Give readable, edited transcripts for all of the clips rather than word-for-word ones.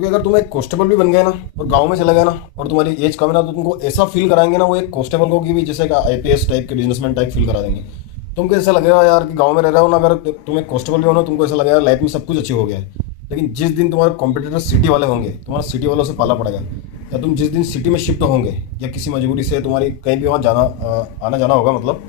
क्योंकि अगर तुम एक कांस्टेबल भी बन गए ना और गांव में चले गए ना और तुम्हारी एज कम है ना तो तुमको ऐसा फील कराएंगे ना वो एक कांस्टेबल को कि भी जैसे आईपीएस टाइप के बिजनेसमैन टाइप फील करा देंगे। तुमको ऐसा लगेगा यार कि गांव में रह रहे हो ना, अगर तुम एक कांस्टेबल भी हो ना तुमको ऐसा लगेगा लाइफ में सब कुछ अच्छी हो गया है। लेकिन जिस दिन तुम्हारे कॉम्पिटिटर सिटी वाले होंगे, तुम्हारा सिटी वालों से पाला पड़ेगा, या तुम जिस दिन सिटी में शिफ्ट होंगे या किसी मजबूरी से तुम्हारी कहीं भी वहाँ जाना आना जाना होगा मतलब,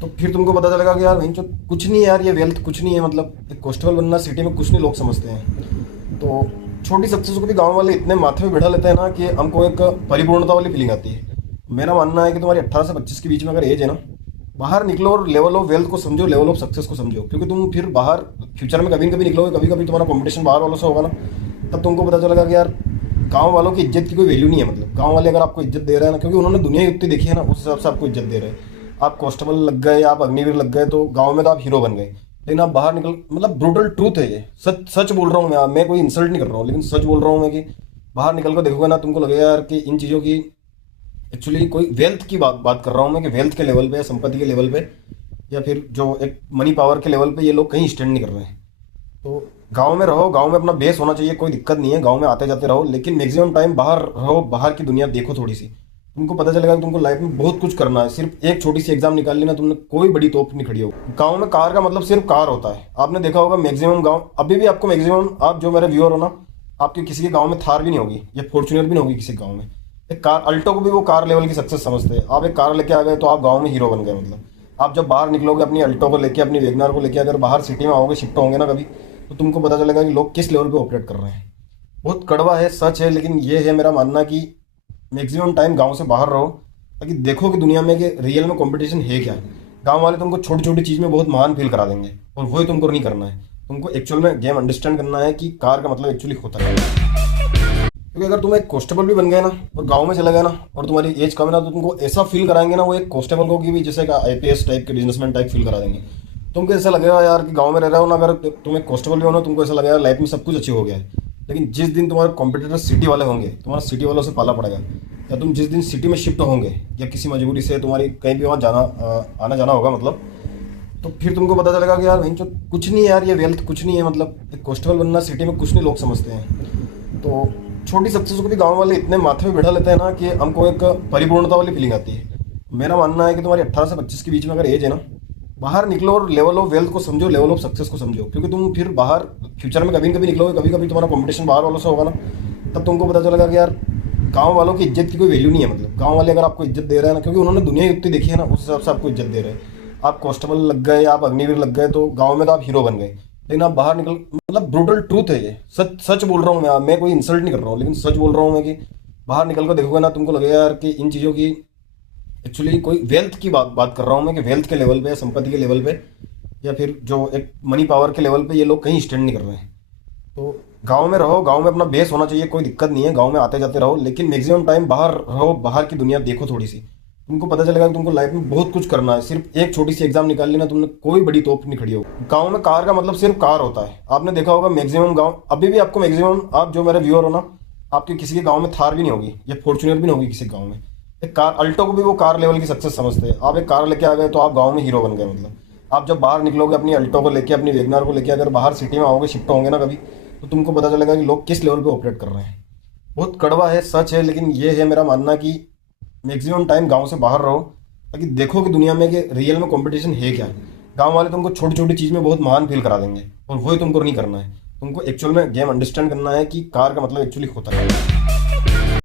तो फिर तुमको पता चलेगा कि यार जो कुछ नहीं है यार, ये वेल्थ कुछ नहीं है। मतलब एक कांस्टेबल बनना सिटी में कुछ नहीं लोग समझते हैं। तो छोटी सक्सेस को भी गांव वाले इतने माथे पे बैठा लेते हैं ना कि हमको एक परिपूर्णता वाली फीलिंग आती है। मेरा मानना है कि तुम्हारी 18 से 25 के बीच में अगर एज है ना, बाहर निकलो और लेवल ऑफ वेल्थ को समझो, लेवल ऑफ सक्सेस को समझो। क्योंकि तुम फिर बाहर फ्यूचर में कभी न कभी निकलोगे, कभी कभी तुम्हारा कॉम्पिटिशन बाहर वालों से होगा ना, तब तुमको पता चलेगा कि यार गांव वालों की इज्जत की कोई वैल्यू नहीं है। मतलब गांव वाले अगर आपको इज्जत दे रहे हैं ना, क्योंकि उन्होंने दुनिया ही उतनी देखी है ना, उस हिसाब से आपको इज्जत दे रहे हैं। आप कांस्टेबल लग गए, आप अग्निवीर लग गए तो गांव में तो आप हीरो बन गए। लेकिन आप बाहर निकल, मतलब ब्रूटल ट्रूथ है ये, सच सच बोल रहा हूँ मैं कोई इंसल्ट नहीं कर रहा हूँ, लेकिन सच बोल रहा हूँ मैं कि बाहर निकल कर देखोगे ना तुमको लगेगा यार कि इन चीज़ों की एक्चुअली कोई वेल्थ की बात बात कर रहा हूँ मैं, कि वेल्थ के लेवल पे या संपत्ति के लेवल पे या फिर जो एक मनी पावर के लेवल पे ये लोग कहीं स्टैंड नहीं कर रहे हैं। तो गांव में रहो, गांव में अपना बेस होना चाहिए, कोई दिक्कत नहीं है, गांव में आते जाते रहो, लेकिन मैक्सिमम टाइम बाहर रहो, बाहर की दुनिया देखो थोड़ी सी। तुमको पता चलेगा कि तुमको लाइफ में बहुत कुछ करना है। सिर्फ एक छोटी सी एग्जाम निकाल ली ना तुमने, कोई बड़ी तोप नहीं खड़ी हो। गांव में कार का मतलब सिर्फ कार होता है। आपने देखा होगा मैक्सिमम गांव, अभी भी आपको मैक्सिमम, आप जो मेरे व्यूअर हो ना, आपके किसी के गांव में थार भी नहीं होगी या फॉर्च्यूनर भी नहीं होगी किसी गांव में। एक कार अल्टो को भी वो कार लेवल की सक्सेस समझते हैं। आप एक कार लेके आ गए तो आप गांव में हीरो बन गए। मतलब आप जब बाहर निकलोगे अपनी अल्टो को लेके, अपनी वेगनार को लेके, अगर बाहर सिटी में आओगे, शिफ्ट होंगे ना कभी, तो तुमको पता चलेगा कि लोग किस लेवल पे ऑपरेट कर रहे हैं। बहुत कड़वा है, सच है, लेकिन ये है मेरा मानना कि मैक्सिमम टाइम गांव से बाहर रहो, ताकि देखो कि दुनिया में कि रियल में कंपटीशन है क्या। गांव वाले तुमको छोटी छोटी चीज़ में बहुत महान फील करा देंगे और वही तुमको नहीं करना है। तुमको एक्चुअल में गेम अंडरस्टैंड करना है कि कार का मतलब एक्चुअली होता है। क्योंकि अगर तुम एक कांस्टेबल भी बन गए ना और गांव में चले गए ना और तुम्हारी एज कम है ना, तो तुमको ऐसा फील कराएंगे ना वो एक कांस्टेबल को कि भी जैसे आईपीएस टाइप के बिजनेसमैन टाइप फील करा देंगे। तुमको ऐसा लगेगा यार कि गांव में रह रहे हो ना, अगर तुम एक कांस्टेबल भी हो ना, तुमको ऐसा लगेगा लाइफ में सब कुछ अच्छी हो गया है। लेकिन जिस दिन तुम्हारे कॉम्पिटिटर सिटी वाले होंगे, तुम्हारा सिटी वालों से पाला पड़ेगा, या तुम जिस दिन सिटी में शिफ्ट होंगे या किसी मजबूरी से तुम्हारी कहीं भी वहाँ जाना आना जाना होगा मतलब, तो फिर तुमको पता चलेगा कि यार जो कुछ नहीं है यार, ये वेल्थ कुछ नहीं है। मतलब एक कांस्टेबल बनना सिटी में कुछ नहीं लोग समझते हैं। तो छोटी सक्सेस को भी गांव वाले इतने माथे पे बैठा लेते हैं ना कि हमको एक परिपूर्णता वाली फीलिंग आती है। मेरा मानना है कि तुम्हारी 18 से 25 के बीच में अगर एज है ना, बाहर निकलो और लेवल ऑफ वेल्थ को समझो, लेवल ऑफ सक्सेस को समझो। क्योंकि तुम फिर बाहर फ्यूचर में कभी न कभी निकलोगे, कभी कभी तुम्हारा कॉम्पिटिशन बाहर वालों से होगा ना, तब तुमको पता चलेगा कि यार गांव वालों की इज्जत की कोई वैल्यू नहीं है। मतलब गांव वाले अगर आपको इज्जत दे रहे हैं ना, क्योंकि उन्होंने दुनिया ही उतनी देखी है ना, उस हिसाब से आपको इज्जत दे रहे हैं। आप कांस्टेबल लग गए, आप अग्निवीर लग गए तो गांव में तो आप हीरो बन गए। लेकिन आप बाहर निकल, मतलब ब्रूटल ट्रूथ है ये, सच सच बोल रहा हूँ मैं कोई इंसल्ट नहीं कर रहा हूँ, लेकिन सच बोल रहा हूँ मैं कि बाहर निकल कर देखोगे ना तुमको लगेगा यार कि इन चीज़ों की एक्चुअली कोई वेल्थ की बात कर रहा हूँ मैं, कि वेल्थ के लेवल पे या संपत्ति के लेवल पे या फिर जो एक मनी पावर के लेवल पे ये लोग कहीं स्टैंड नहीं कर रहे हैं। तो गांव में रहो, गांव में अपना बेस होना चाहिए, कोई दिक्कत नहीं है, गांव में आते जाते रहो, लेकिन मैक्सिमम टाइम बाहर रहो, बाहर की दुनिया देखो थोड़ी सी। तुमको पता चलेगा कि तुमको लाइफ में बहुत कुछ करना है। सिर्फ एक छोटी सी एग्जाम निकाल ली ना तुमने, कोई बड़ी तोप नहीं खड़ी हो। गांव में कार का मतलब सिर्फ कार होता है। आपने देखा होगा मैक्सिमम गांव, अभी भी आपको मैक्सिमम, आप जो मेरे व्यूअर हो ना, आपके किसी के गांव में थार भी नहीं होगी या फॉर्च्यूनर भी नहीं होगी किसी गांव में। एक कार अल्टो को भी वो कार लेवल की सक्सेस समझते हैं। आप एक कार लेके आ गए तो आप गांव में हीरो बन गए। मतलब आप जब बाहर निकलोगे अपनी अल्टो को लेके, अपनी वेगनार को लेके, अगर बाहर सिटी में आओगे, शिफ्ट होंगे ना कभी, तो तुमको पता चलेगा कि लोग किस लेवल पे ऑपरेट कर रहे हैं। बहुत कड़वा है, सच है, लेकिन ये है मेरा मानना कि मैक्सिमम टाइम गांव से बाहर रहो, ताकि देखो कि दुनिया में कि रियल में कंपटीशन है क्या। गांव वाले तुमको छोटी छोटी चीज़ में बहुत महान फील करा देंगे और वही तुमको नहीं करना है। तुमको एक्चुअल में गेम अंडरस्टैंड करना है कि कार का मतलब एक्चुअली होता है।